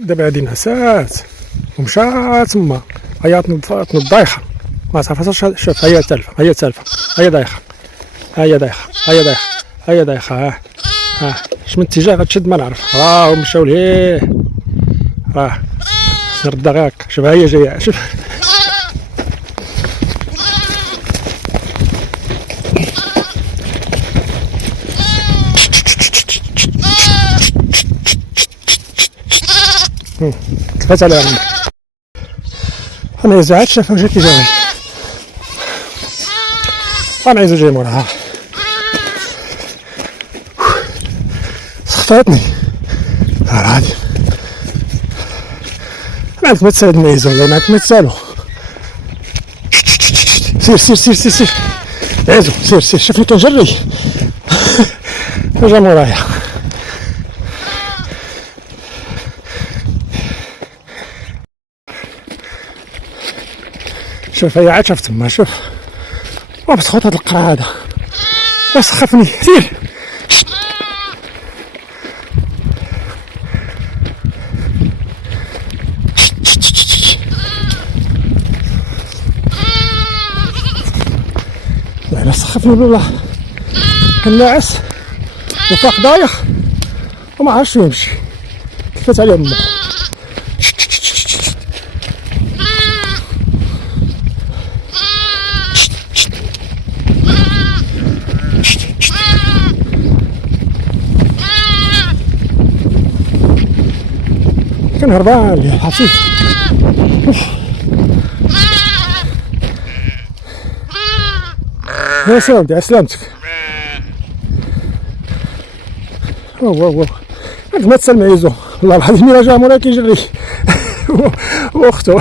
دابا هادي نعسات ومشات تما، هي تنوض دايخه ما تعرفش. شوف هي تالفه، هي تالفه، هي دايخه، هي دايخه، هي دايخه، هي دايخه. ها اش من اتجاه غتشد ما نعرف. راهو مشاو ليه، راه نردها غير هكا. شوف هي جايه، شوف تفات عليها عمك. انا زعلت شافها وجا كيجاوي، انا عايزو جاي موراها. سخطاتني عادي. ما عندك ما تساعد ميزو ولا ما عندك ما تسالو. سير سير سير سير سير عايزو، سير سير. شوفني كنجري جا مورايا. شوف هي عاد شافت تما. شوف وبتخوت هاد القرا هذا وسخفني. سير لا سخفني والله. كان ناعس وفاق دايخ وما عرفش يمشي. تفات عليه امه. كان هربان لي حفيف. يا سلامتي على سلامتك. واو ما تسلم عيزو والله العظيم. راه جا موراك كيجري واختو.